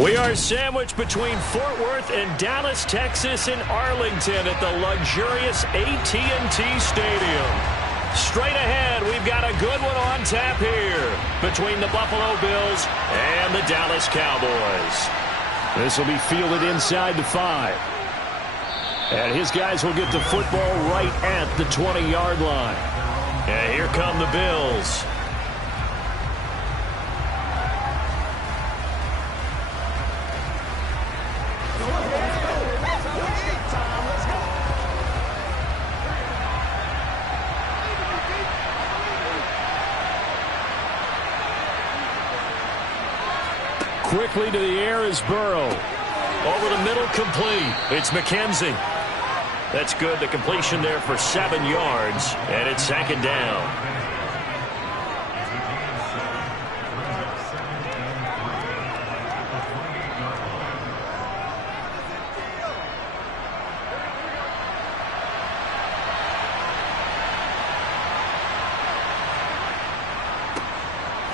We are sandwiched between Fort Worth and Dallas, Texas, and Arlington at the luxurious AT&T Stadium. Straight ahead, we've got a good one on tap here between the Buffalo Bills and the Dallas Cowboys. This will be fielded inside the 5. And his guys will get the football right at the 20-yard line. And here come the Bills. Quickly to the air is Burrow. Over the middle, complete. It's McKenzie. That's good. The completion there for 7 yards, and it's 2nd down.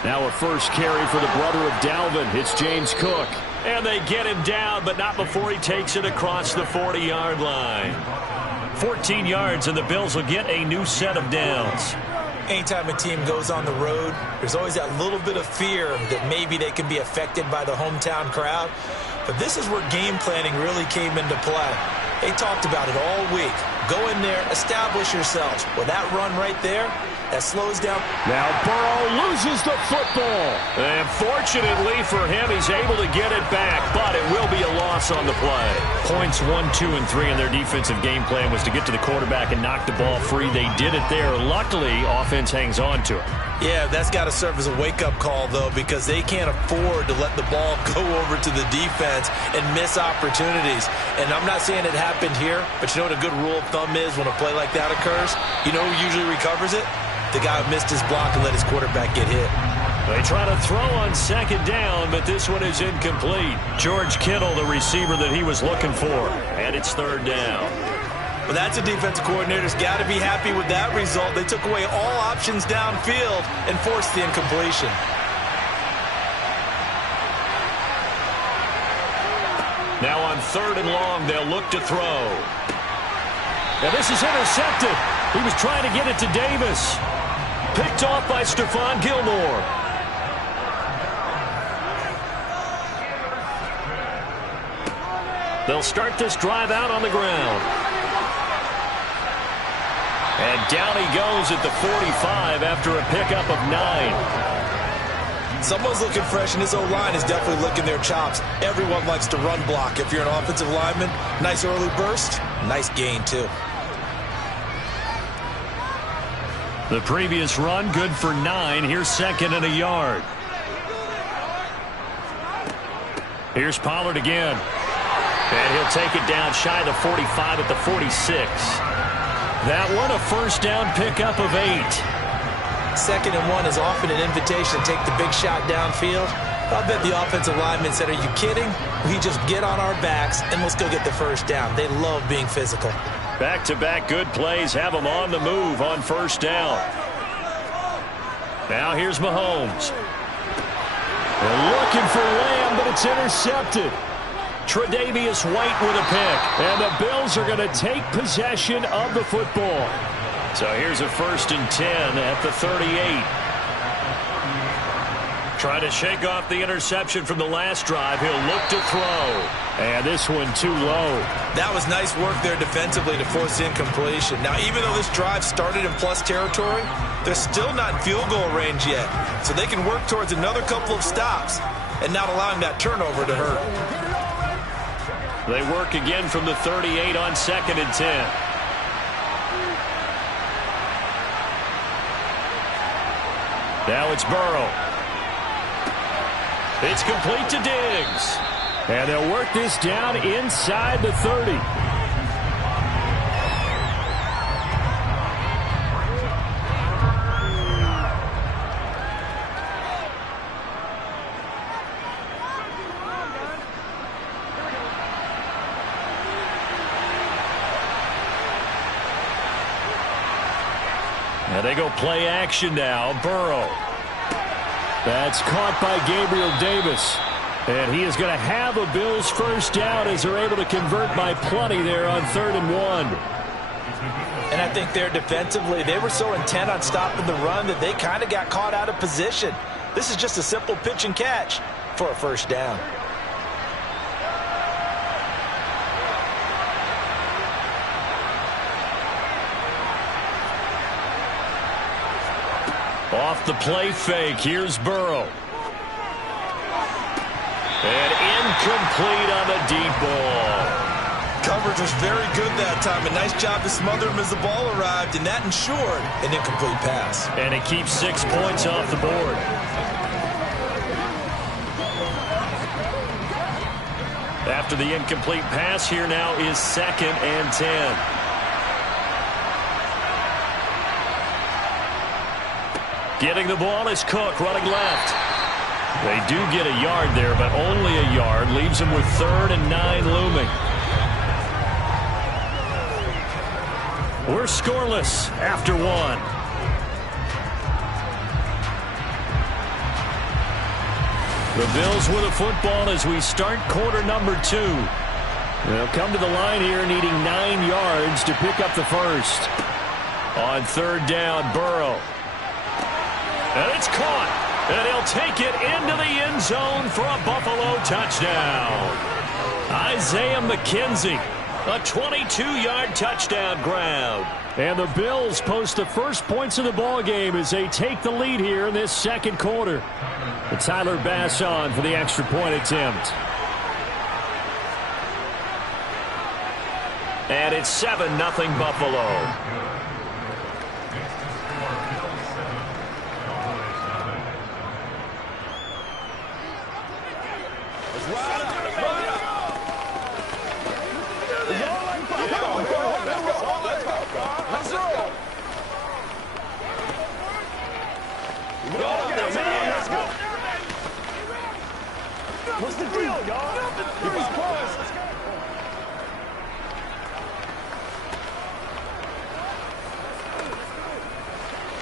Now a first carry for the brother of Dalvin. It's James Cook. And they get him down, but not before he takes it across the 40-yard line. 14 yards, and the Bills will get a new set of downs. Anytime a team goes on the road, there's always that little bit of fear that maybe they can be affected by the hometown crowd. But this is where game planning really came into play. They talked about it all week. Go in there, establish yourselves. With that run right there, that slows down. Now Burrow loses the football. And fortunately for him, he's able to get it back, but it will be a loss on the play. Points 1, 2, and 3 in their defensive game plan was to get to the quarterback and knock the ball free. They did it there. Luckily, offense hangs on to it. Yeah, that's got to serve as a wake-up call, though, because they can't afford to let the ball go over to the defense and miss opportunities. And I'm not saying it happened here, but you know what a good rule of thumb is when a play like that occurs? You know who usually recovers it? The guy who missed his block and let his quarterback get hit. They try to throw on 2nd down, but this one is incomplete. George Kittle, the receiver that he was looking for, and it's 3rd down. Well, that's a defensive coordinator's got to be happy with that result. They took away all options downfield and forced the incompletion. Now on 3rd and long, they'll look to throw. Now this is intercepted. He was trying to get it to Davis. Picked off by Stephon Gilmore. They'll start this drive out on the ground. And down he goes at the 45 after a pickup of 9. Someone's looking fresh, and his O-line is definitely licking their chops. Everyone likes to run block. If you're an offensive lineman, nice early burst, nice gain too. The previous run, good for 9. Here's 2nd and a yard. Here's Pollard again. And he'll take it down shy of the 45 at the 46. That one, a first down pickup of 8. 2nd and 1 is often an invitation to take the big shot downfield. I bet the offensive lineman said, are you kidding? We just get on our backs and let's go get the first down. They love being physical. Back-to-back good plays have them on the move on 1st down. Now here's Mahomes. They're looking for Lamb, but it's intercepted. Tre'Davious White with a pick. And the Bills are going to take possession of the football. So here's a 1st and 10 at the 38. Trying to shake off the interception from the last drive. He'll look to throw. And this one too low. That was nice work there defensively to force the incompletion. Now, even though this drive started in plus territory, they're still not in field goal range yet. So they can work towards another couple of stops and not allowing that turnover to hurt. They work again from the 38 on 2nd and 10. Now it's Burrow. It's complete to Diggs. And they'll work this down inside the 30. And they go play action now. Burrow. That's caught by Gabriel Davis. And he is going to have a Bills first down as they're able to convert by plenty there on 3rd and 1. And I think there defensively, they were so intent on stopping the run that they kind of got caught out of position. This is just a simple pitch and catch for a first down. Off the play fake, here's Burrow. And incomplete on the deep ball. Coverage was very good that time. A nice job to smother him as the ball arrived, and that ensured an incomplete pass. And it keeps 6 points off the board. After the incomplete pass, here now is 2nd and 10. Getting the ball is Cook running left. They do get a yard there, but only a yard. Leaves them with 3rd and 9 looming. We're scoreless after 1. The Bills with a football as we start quarter number 2. They'll come to the line here needing 9 yards to pick up the first. On 3rd down, Burrow. And it's caught. And he'll take it into the end zone for a Buffalo touchdown. Isaiah McKenzie, a 22-yard touchdown grab. And the Bills post the first points of the ball game as they take the lead here in this second quarter. And Tyler Bass on for the extra point attempt. And it's 7-0 Buffalo. What's the deal, y'all? Keep us poised.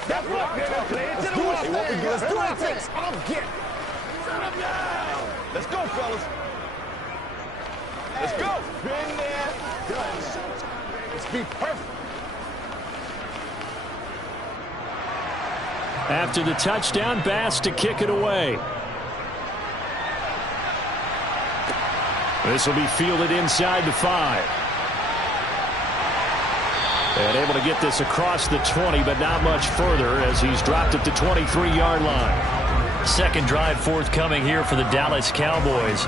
That's right, man. Play it to the west. Let's do it. I'm getting. Let's go, fellas. Let's go. Been there, done that. Let's be perfect. After the touchdown, Bass to kick it away. This will be fielded inside the 5. And able to get this across the 20, but not much further as he's dropped at the 23-yard line. Second drive forthcoming here for the Dallas Cowboys.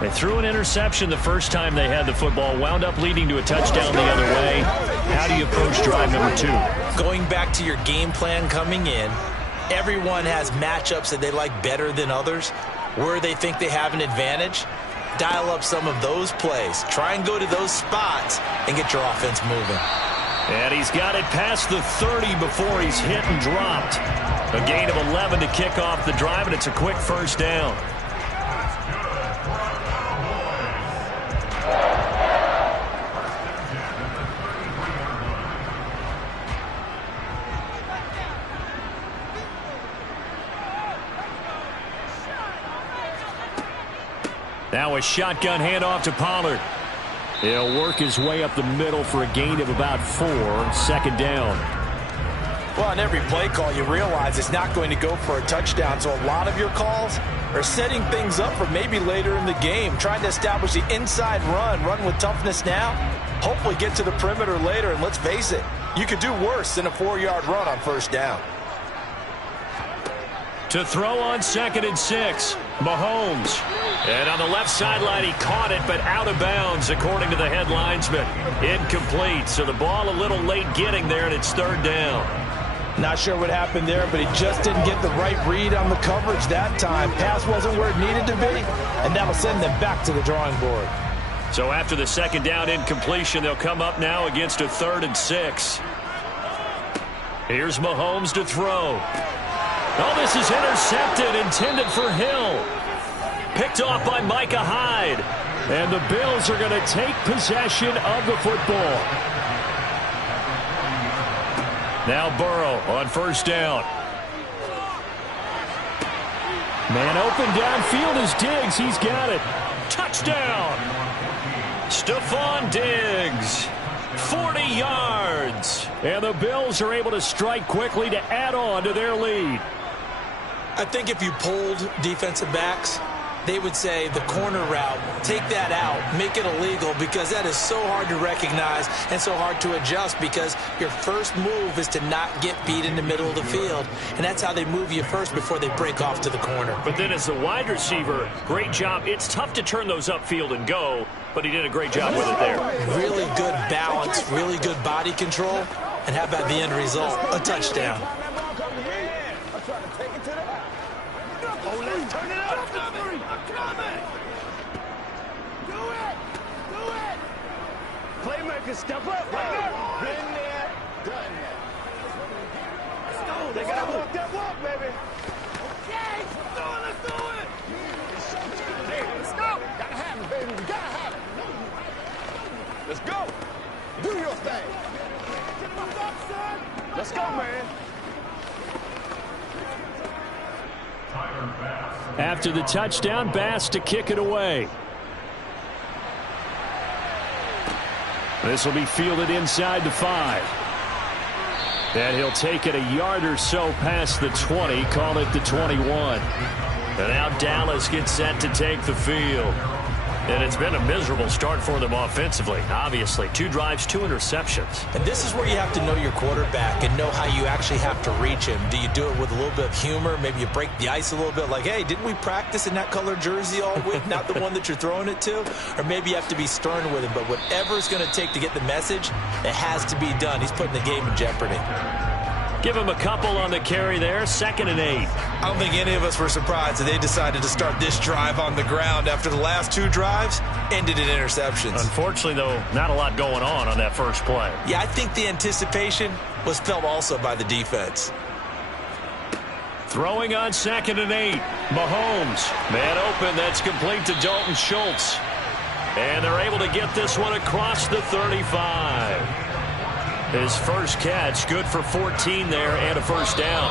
They threw an interception the first time they had the football, wound up leading to a touchdown the other way. How do you approach drive number 2? Going back to your game plan coming in, everyone has matchups that they like better than others, where they think they have an advantage. Dial up some of those plays. Try and go to those spots and get your offense moving. And he's got it past the 30 before he's hit and dropped. A gain of 11 to kick off the drive, and it's a quick first down. Now a shotgun handoff to Pollard. He'll work his way up the middle for a gain of about 4. Second down. Well, on every play call, you realize it's not going to go for a touchdown, so a lot of your calls are setting things up for maybe later in the game, trying to establish the inside run with toughness now, hopefully get to the perimeter later, and let's face it, you could do worse than a 4-yard run on first down. To throw on 2nd and 6, Mahomes. And on the left sideline, he caught it, but out of bounds, according to the head linesman. Incomplete, so the ball a little late getting there, and it's 3rd down. Not sure what happened there, but he just didn't get the right read on the coverage that time. Pass wasn't where it needed to be, and that'll send them back to the drawing board. So after the 2nd down incompletion, they'll come up now against a 3rd and 6. Here's Mahomes to throw. Oh, this is intercepted, intended for Hill. Picked off by Micah Hyde. And the Bills are going to take possession of the football. Now Burrow on first down. Man open downfield is Diggs. He's got it. Touchdown. Stephon Diggs. 40 yards. And the Bills are able to strike quickly to add on to their lead. I think if you polled defensive backs, they would say the corner route, take that out, make it illegal, because that is so hard to recognize and so hard to adjust, because your first move is to not get beat in the middle of the field, and that's how they move you first before they break off to the corner. But then as the wide receiver, great job. It's tough to turn those upfield and go, but he did a great job with it there. Really good balance, really good body control, and how about the end result? A touchdown. Oh, let's turn it up. I'm coming. Do it. Playmaker, step up. Been there, done that. Let's go. They gotta walk that walk, baby. Okay, let's do it. Hey, let's go. Gotta have it, baby. We gotta have it. Let's go. Do your thing. Let's go, man. After the touchdown, Bass to kick it away. This will be fielded inside the 5. And he'll take it a yard or so past the 20, call it the 21. And now Dallas gets set to take the field. And it's been a miserable start for them offensively, obviously. 2 drives, 2 interceptions. And this is where you have to know your quarterback and know how you actually have to reach him. Do you do it with a little bit of humor? Maybe you break the ice a little bit, like, hey, didn't we practice in that color jersey all week, not the one that you're throwing it to? Or maybe you have to be stern with him. But whatever it's going to take to get the message, it has to be done. He's putting the game in jeopardy. Give him a couple on the carry there, 2nd and 8. I don't think any of us were surprised that they decided to start this drive on the ground after the last 2 drives ended in interceptions. Unfortunately, though, not a lot going on that first play. Yeah, I think the anticipation was felt also by the defense. Throwing on 2nd and 8. Mahomes. Man open. That's complete to Dalton Schultz. And they're able to get this one across the 35. His first catch, good for 14 there and a first down.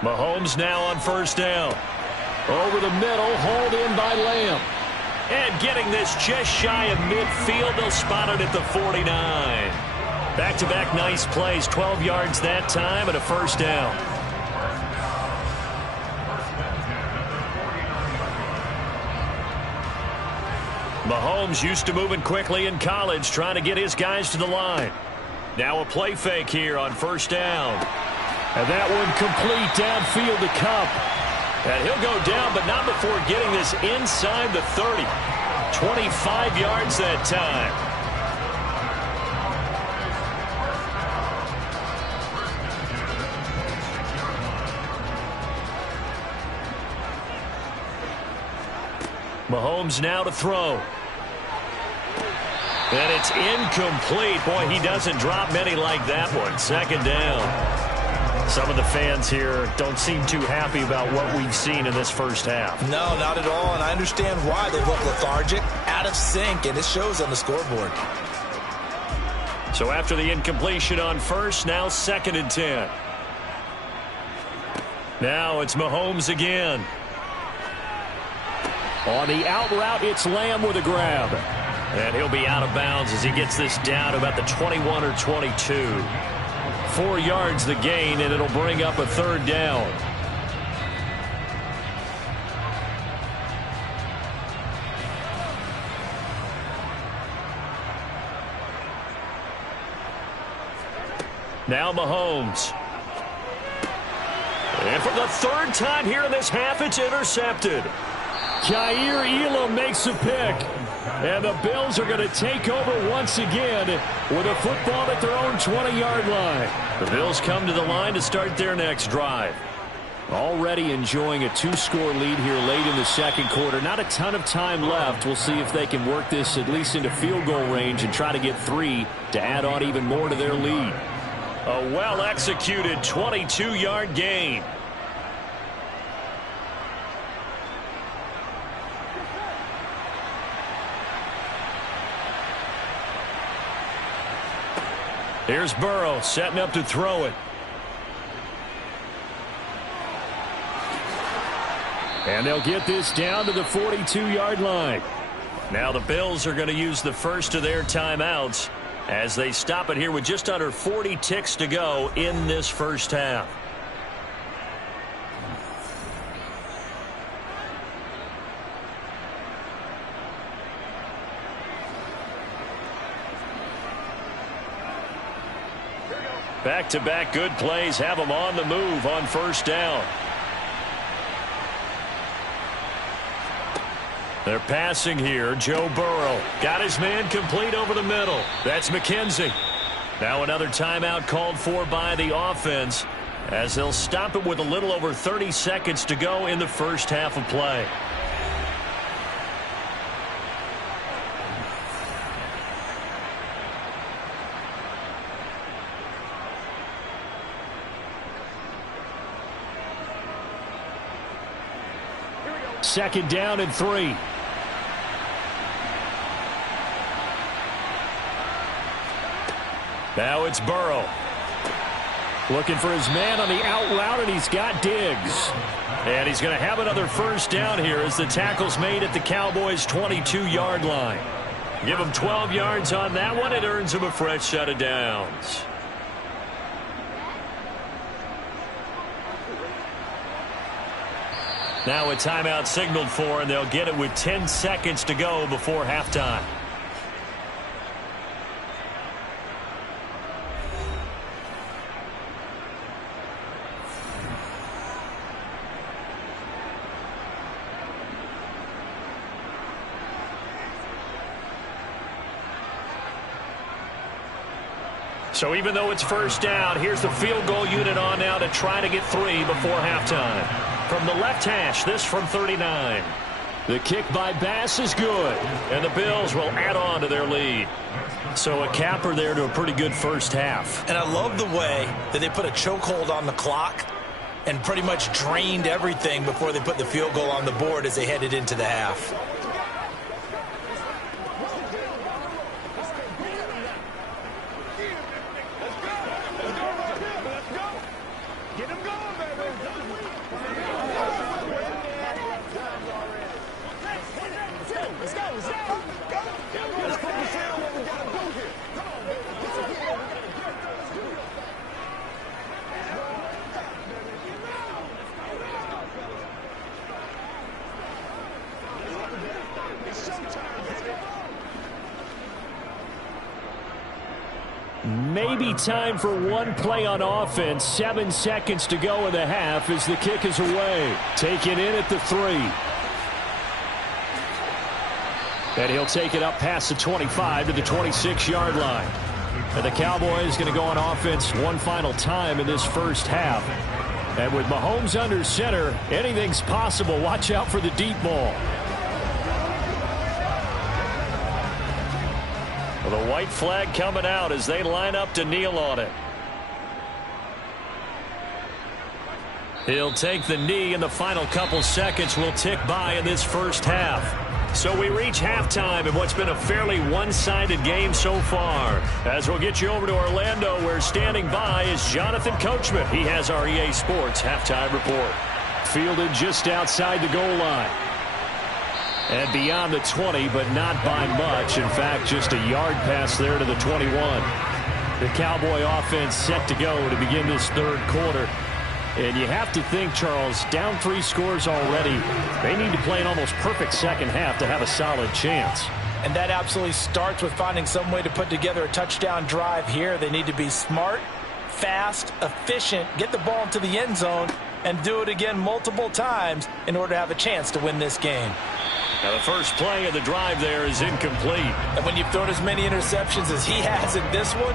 Mahomes now on first down. Over the middle, hauled in by Lamb. And getting this just shy of midfield, they'll spot it at the 49. Back-to-back nice plays, 12 yards that time and a first down. Mahomes used to moving quickly in college, trying to get his guys to the line. Now a play fake here on first down. And that one complete downfield to Kupp. And he'll go down, but not before getting this inside the 30. 25 yards that time. Mahomes now to throw. And it's incomplete. Boy, he doesn't drop many like that one. 2nd down. Some of the fans here don't seem too happy about what we've seen in this first half. No, not at all, and I understand why. They look lethargic, out of sync, and it shows on the scoreboard. So after the incompletion on first, now 2nd and 10. Now it's Mahomes again. On the out route, it's Lamb with a grab. And he'll be out of bounds as he gets this down to about the 21 or 22. 4 yards the gain, and it'll bring up a 3rd down. Now Mahomes. And for the 3rd time here in this half, it's intercepted. Kaiir Elam makes a pick. And the Bills are going to take over once again with a football at their own 20-yard line. The Bills come to the line to start their next drive. Already enjoying a 2-score lead here late in the second quarter. Not a ton of time left. We'll see if they can work this at least into field goal range and try to get 3 to add on even more to their lead. A well-executed 22-yard gain. Here's Burrow setting up to throw it. And they'll get this down to the 42-yard line. Now the Bills are going to use the first of their timeouts as they stop it here with just under 40 ticks to go in this first half. Back-to-back good plays have them on the move on first down. They're passing here. Joe Burrow got his man complete over the middle. That's McKenzie. Now another timeout called for by the offense as they'll stop it with a little over 30 seconds to go in the first half of play. Second down and 3. Now it's Burrow. Looking for his man on the out route, and he's got Diggs. And he's going to have another first down here as the tackle's made at the Cowboys' 22-yard line. Give him 12 yards on that one. It earns him a fresh set of downs. Now a timeout signaled for, and they'll get it with 10 seconds to go before halftime. So even though it's first down, here's the field goal unit on now to try to get 3 before halftime. From the left hash, this from 39. The kick by Bass is good, and the Bills will add on to their lead. So a capper there to a pretty good first half. And I love the way that they put a chokehold on the clock and pretty much drained everything before they put the field goal on the board as they headed into the half. Maybe time for one play on offense. 7 seconds to go in the half as the kick is away. Taken in at the 3. And he'll take it up past the 25 to the 26-yard line. And the Cowboys going to go on offense one final time in this first half. And with Mahomes under center, anything's possible. Watch out for the deep ball. The white flag coming out as they line up to kneel on it. He'll take the knee, and the final couple seconds will tick by in this first half. So we reach halftime in what's been a fairly one-sided game so far. As we'll get you over to Orlando, where standing by is Jonathan Coachman. He has our EA Sports halftime report. Fielded just outside the goal line. And beyond the 20, but not by much. In fact, just a yard pass there to the 21. The Cowboy offense set to go to begin this third quarter. And you have to think, Charles, down 3 scores already. They need to play an almost perfect second half to have a solid chance. And that absolutely starts with finding some way to put together a touchdown drive here. They need to be smart, fast, efficient, get the ball into the end zone, and do it again multiple times in order to have a chance to win this game. Now the first play of the drive there is incomplete. And when you've thrown as many interceptions as he has in this one,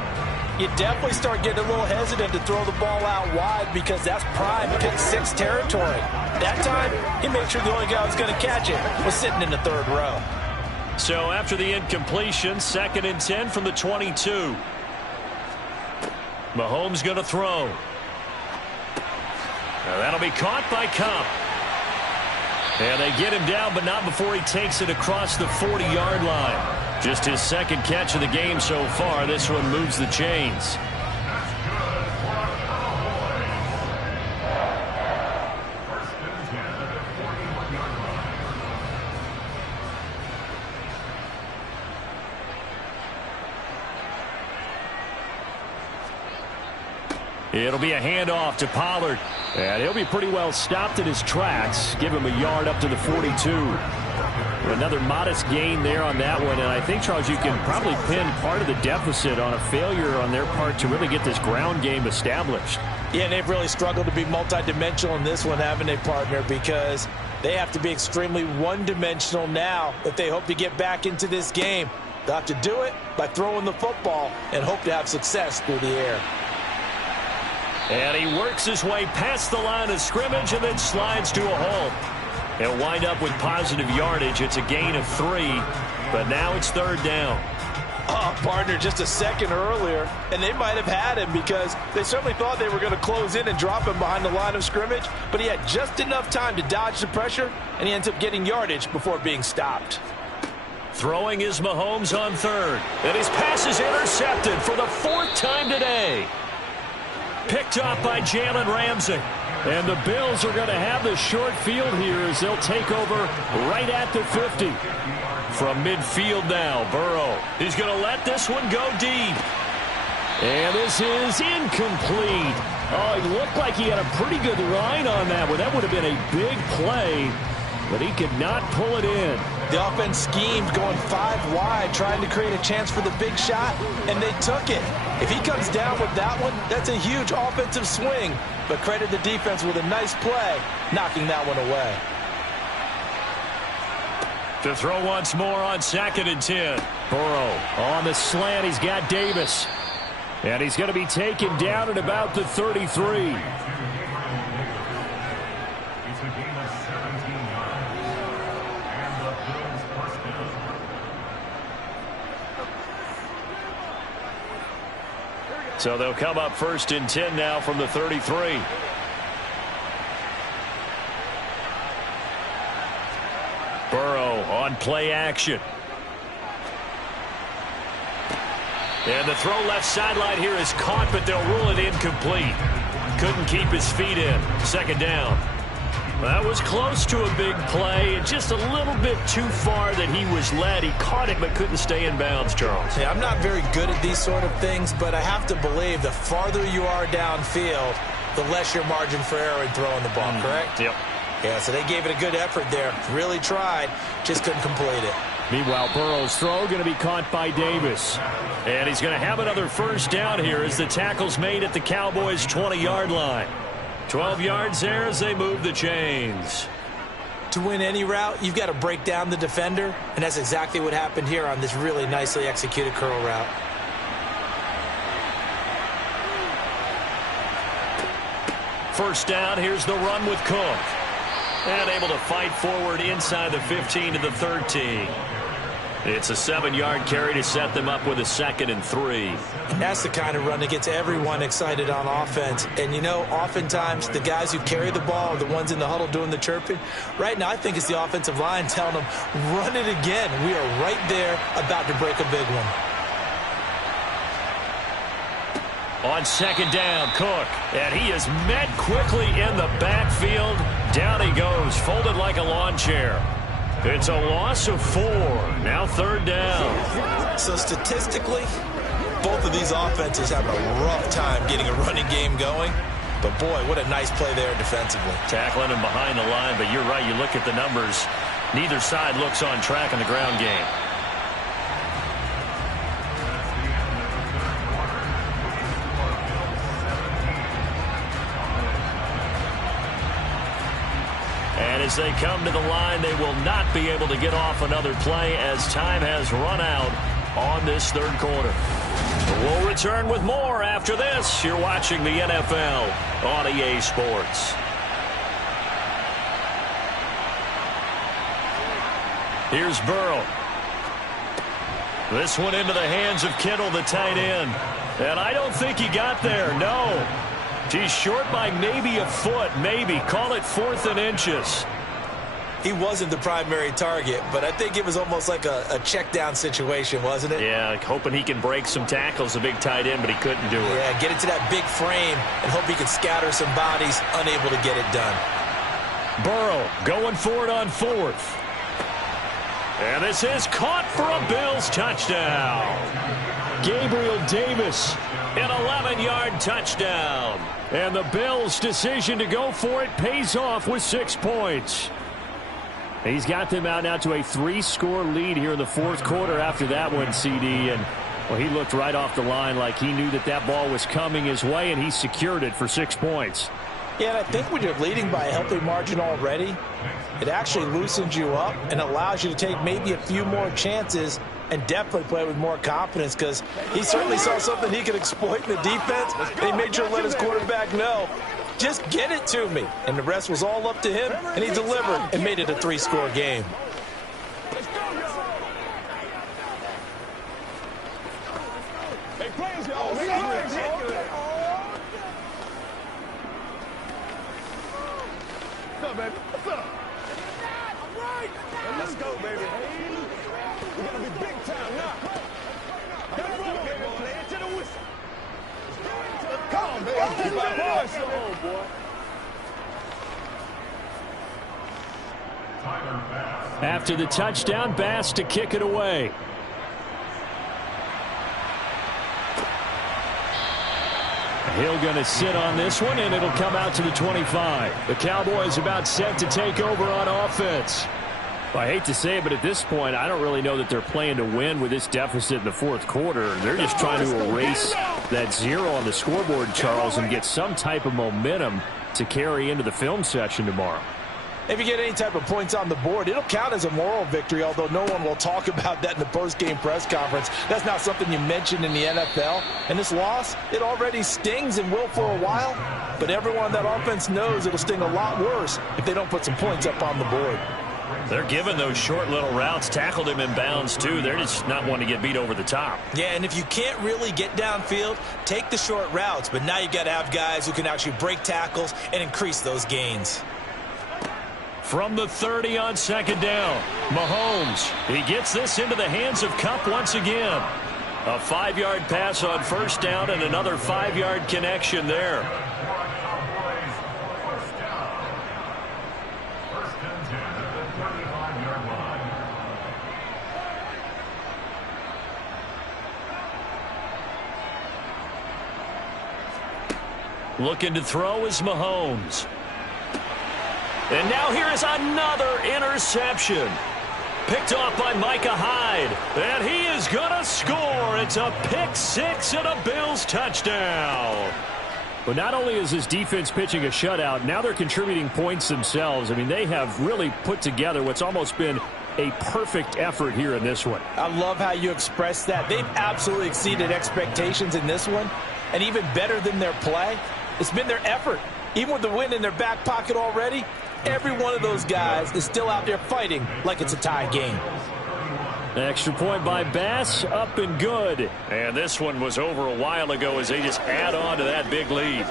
you definitely start getting a little hesitant to throw the ball out wide because that's prime pick 6 territory. That time, he made sure the only guy who was going to catch it was sitting in the third row. So after the incompletion, 2nd and 10 from the 22. Mahomes going to throw. Now that'll be caught by Kupp. And they get him down, but not before he takes it across the 40-yard line. Just his 2nd catch of the game so far. This one moves the chains. It'll be a handoff to Pollard. And he'll be pretty well stopped in his tracks. Give him a yard up to the 42. Another modest gain there on that one. And I think, Charles, you can probably pin part of the deficit on a failure on their part to really get this ground game established. Yeah, and they've really struggled to be multidimensional in this one, haven't they, partner? Because they have to be extremely one-dimensional now if they hope to get back into this game. They'll have to do it by throwing the football and hope to have success through the air. And he works his way past the line of scrimmage and then slides to a halt. He'll wind up with positive yardage. It's a gain of 3, but now it's 3rd down. Oh, partner, just a second earlier, and they might have had him because they certainly thought they were going to close in and drop him behind the line of scrimmage, but he had just enough time to dodge the pressure, and he ends up getting yardage before being stopped. Throwing is Mahomes on 3rd, and his pass is intercepted for the 4th time today. Picked off by Jalen Ramsey. And the Bills are going to have the short field here as they'll take over right at the 50. From midfield now, Burrow. He's going to let this one go deep. And this is incomplete. Oh, it looked like he had a pretty good line on that one. That would have been a big play, but he could not pull it in. The offense schemed going 5 wide, trying to create a chance for the big shot, and they took it. If he comes down with that one, that's a huge offensive swing. But credit the defense with a nice play, knocking that one away. To throw once more on 2nd and 10. Burrow on the slant. He's got Davis. And he's going to be taken down at about the 33. So they'll come up 1st and 10 now from the 33. Burrow on play action. And the throw left sideline here is caught, but they'll rule it incomplete. Couldn't keep his feet in. 2nd down. That was close to a big play. Just a little bit too far that he was led. He caught it but couldn't stay in bounds, Charles. Yeah, I'm not very good at these sort of things, but I have to believe the farther you are downfield, the less your margin for error in throwing the ball, correct? Yep. Yeah, so they gave it a good effort there. Really tried, just couldn't complete it. Meanwhile, Burrow's throw going to be caught by Davis. And he's going to have another 1st down here as the tackle's made at the Cowboys' 20-yard line. 12 yards there as they move the chains. To win any route, you've got to break down the defender, and that's exactly what happened here on this really nicely executed curl route. First down, here's the run with Cook. And able to fight forward inside the 15 to the 13. It's a 7-yard carry to set them up with a 2nd and 3. That's the kind of run that gets everyone excited on offense. And, you know, oftentimes the guys who carry the ball are the ones in the huddle doing the chirping. Right now, I think it's the offensive line telling them, run it again. We are right there about to break a big one. On 2nd down, Cook. And he is met quickly in the backfield. Down he goes, folded like a lawn chair. It's a loss of 4. Now 3rd down. So statistically, both of these offenses have a rough time getting a running game going. But, boy, what a nice play there defensively. Tackling him behind the line, but you're right. You look at the numbers. Neither side looks on track in the ground game. And as they come to the line, they will not be able to get off another play as time has run out on this 3rd quarter. We'll return with more after this. You're watching the NFL on EA Sports. Here's Burrow. This one into the hands of Kittle, the tight end. And I don't think he got there, no. He's short by maybe a foot, maybe. Call it 4th and inches. He wasn't the primary target, but I think it was almost like a check down situation, wasn't it? Yeah, like hoping he can break some tackles, a big tight end, but he couldn't do it. Yeah, get it to that big frame and hope he can scatter some bodies, unable to get it done. Burrow going for it on 4th. And this is caught for a Bills touchdown. Gabriel Davis, an 11-yard touchdown. And the Bills' decision to go for it pays off with 6 points. He's got them out now to a 3-score lead here in the 4th quarter after that one, CD. And, well, he looked right off the line like he knew that that ball was coming his way, and he secured it for 6 points. Yeah, and I think when you're leading by a healthy margin already, it actually loosens you up and allows you to take maybe a few more chances and definitely play with more confidence, because he certainly saw something he could exploit in the defense, and he made sure to let his quarterback know, just get it to me. And the rest was all up to him, and he delivered and made it a 3-score game. Let's go, baby. We're going to be big time now. Play it to the whistle. Come on, baby. Keep my voice on, boy. After the touchdown, Bass to kick it away. Hill going to sit on this one, and it'll come out to the 25. The Cowboys about set to take over on offense. Well, I hate to say it, but at this point, I don't really know that they're playing to win with this deficit in the 4th quarter. They're just trying to erase that 0 on the scoreboard, Charles, and get some type of momentum to carry into the film session tomorrow. If you get any type of points on the board, it'll count as a moral victory, although no one will talk about that in the post-game press conference. That's not something you mentioned in the NFL. And this loss, it already stings and will for a while, but everyone on that offense knows it'll sting a lot worse if they don't put some points up on the board. They're giving those short little routes, tackled him in bounds, too. They're just not wanting to get beat over the top. Yeah, and if you can't really get downfield, take the short routes, but now you got to have guys who can actually break tackles and increase those gains. From the 30 on 2nd down, Mahomes. He gets this into the hands of Kupp once again. A 5-yard pass on 1st down and another 5-yard connection there. Looking to throw is Mahomes. And now here is another interception. Picked off by Micah Hyde. And he is going to score. It's a pick 6 and a Bills touchdown. But not only is this defense pitching a shutout, now they're contributing points themselves. I mean, they have really put together what's almost been a perfect effort here in this one. I love how you express that. They've absolutely exceeded expectations in this one. And even better than their play, it's been their effort. Even with the win in their back pocket already, every one of those guys is still out there fighting like it's a tie game. Extra point by Bass, up and good. And this one was over a while ago as they just add on to that big lead.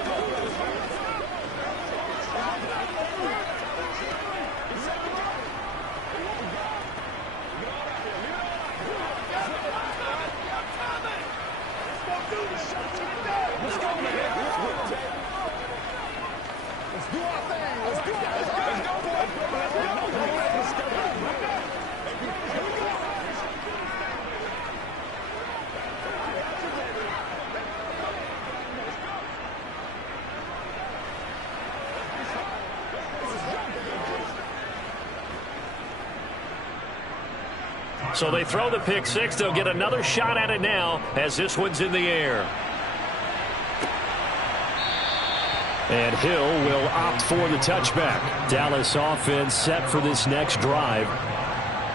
So they throw the pick 6. They'll get another shot at it now as this one's in the air. And Hill will opt for the touchback. Dallas offense set for this next drive.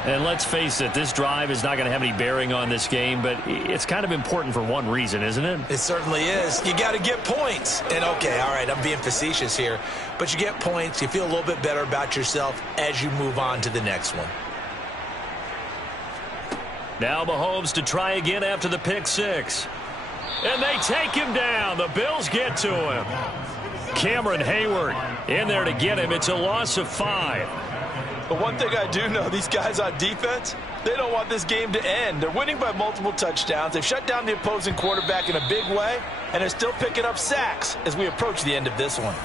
And let's face it, this drive is not going to have any bearing on this game, but it's kind of important for one reason, isn't it? It certainly is. You got to get points. And, okay, all right, I'm being facetious here. But you get points. You feel a little bit better about yourself as you move on to the next one. Now Mahomes to try again after the pick six. And they take him down. The Bills get to him. Cameron Hayward in there to get him. It's a loss of 5. But one thing I do know, these guys on defense, they don't want this game to end. They're winning by multiple touchdowns. They've shut down the opposing quarterback in a big way, and they're still picking up sacks as we approach the end of this one.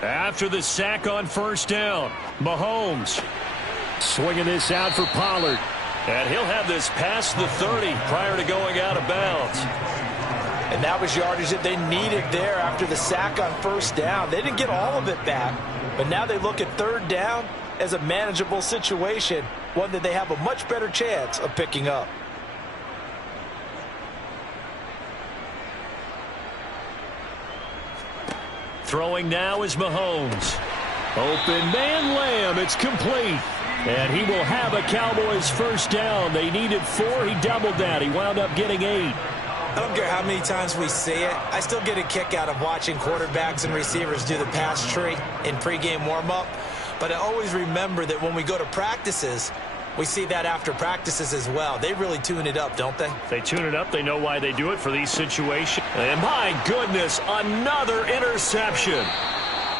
After the sack on first down, Mahomes swinging this out for Pollard. And he'll have this past the 30 prior to going out of bounds. And that was yardage that they needed there after the sack on first down. They didn't get all of it back, but now they look at third down as a manageable situation, one that they have a much better chance of picking up. Throwing now is Mahomes. Open man Lamb. It's complete. And he will have a Cowboys first down. They needed 4. He doubled that. He wound up getting 8. I don't care how many times we see it. I still get a kick out of watching quarterbacks and receivers do the pass tree in pregame warm-up. But I always remember that when we go to practices, we see that after practices as well. They really tune it up, don't they? They tune it up. They know why they do it for these situations. And my goodness, another interception.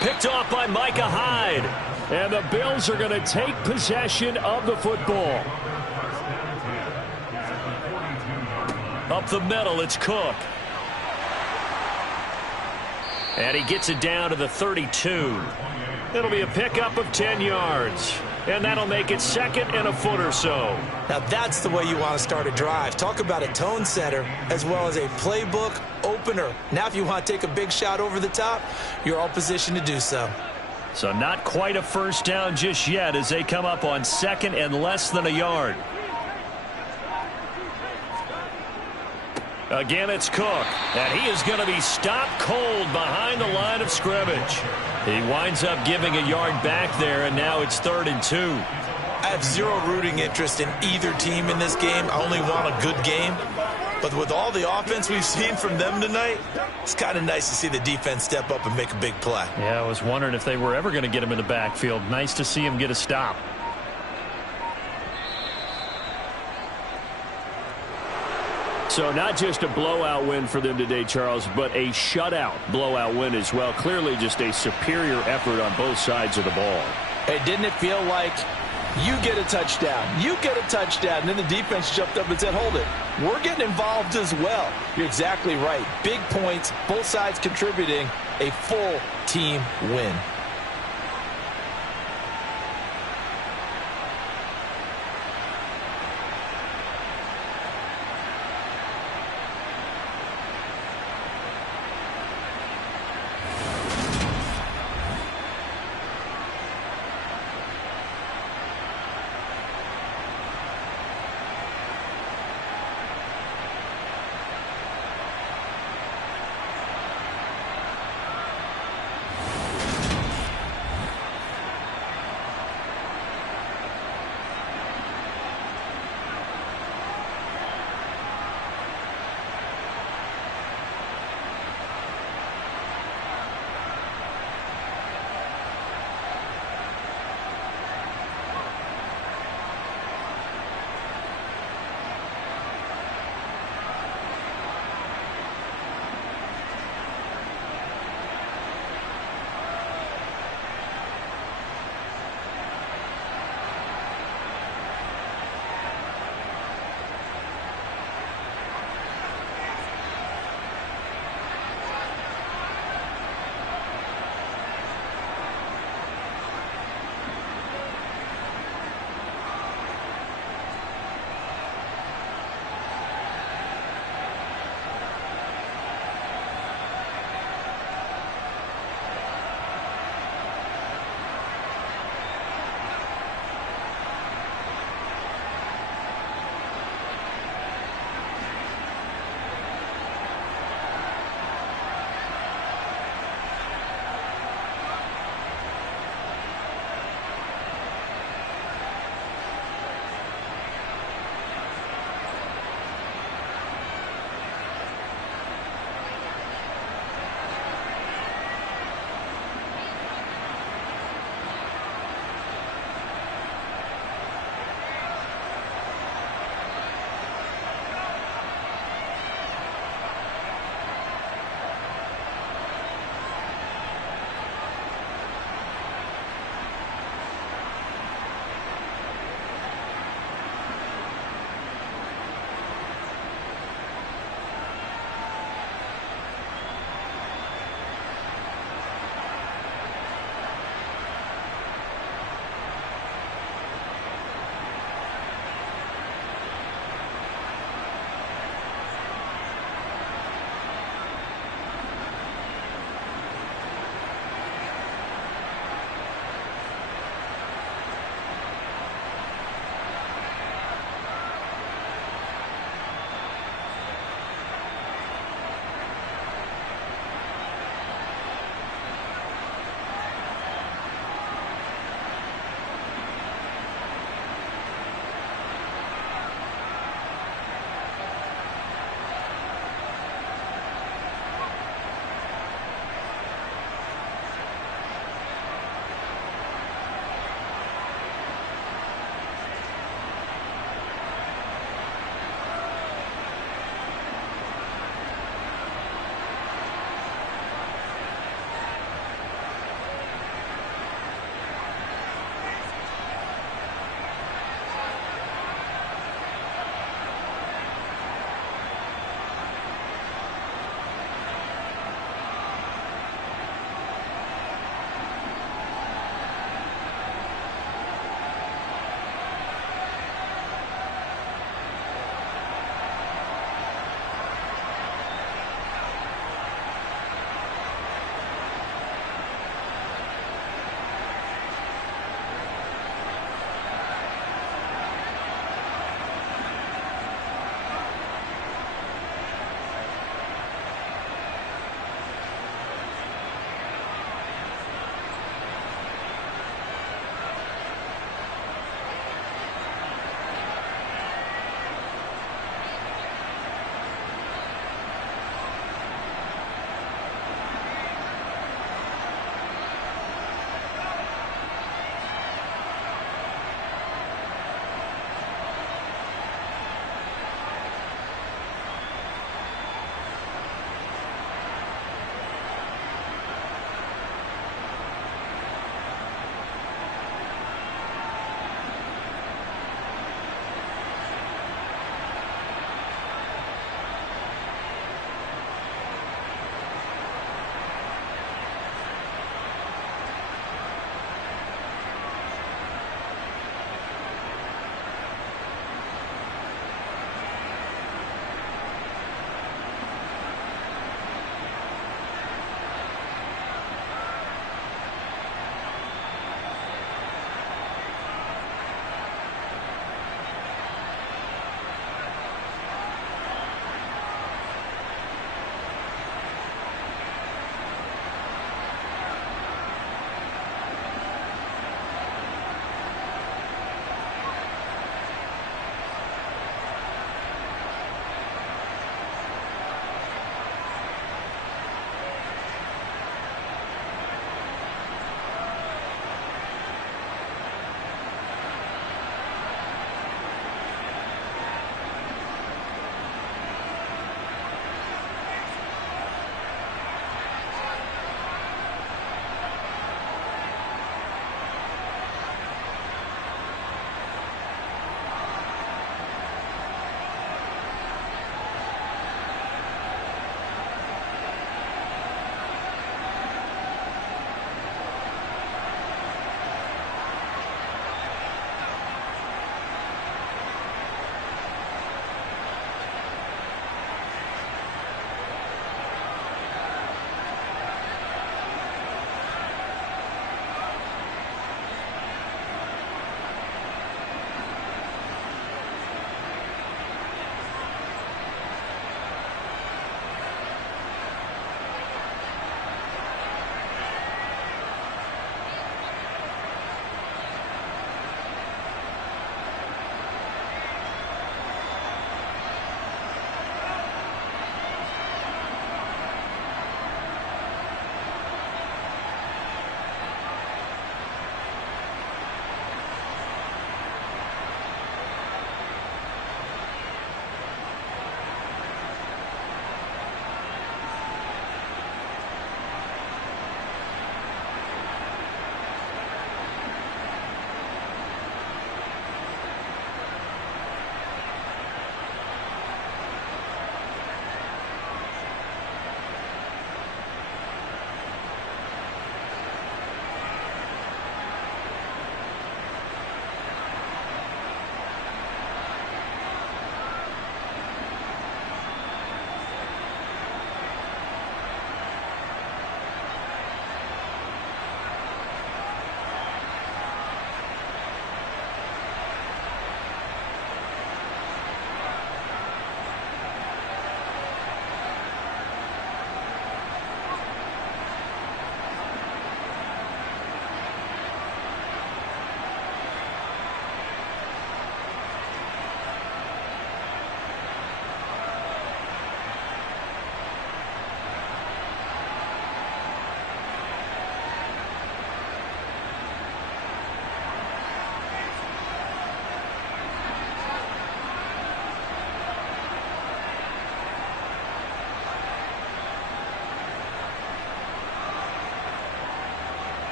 Picked off by Micah Hyde. And the Bills are going to take possession of the football. Up the middle, it's Cook. And he gets it down to the 32. It'll be a pickup of 10 yards. And that'll make it second and a foot or so. Now that's the way you want to start a drive. Talk about a tone setter as well as a playbook opener. Now if you want to take a big shot over the top, you're all positioned to do so. So not quite a first down just yet as they come up on second and less than a yard. Again, it's Cook. And he is going to be stopped cold behind the line of scrimmage. He winds up giving a yard back there, and now it's 3rd and 2. I have zero rooting interest in either team in this game. I only want a good game. But with all the offense we've seen from them tonight, it's kind of nice to see the defense step up and make a big play. Yeah, I was wondering if they were ever going to get him in the backfield. Nice to see him get a stop. So not just a blowout win for them today, Charles, but a shutout blowout win as well. Clearly just a superior effort on both sides of the ball. Hey, didn't it feel like you get a touchdown, you get a touchdown, and then the defense jumped up and said, hold it, we're getting involved as well. You're exactly right. Big points, both sides contributing, a full team win.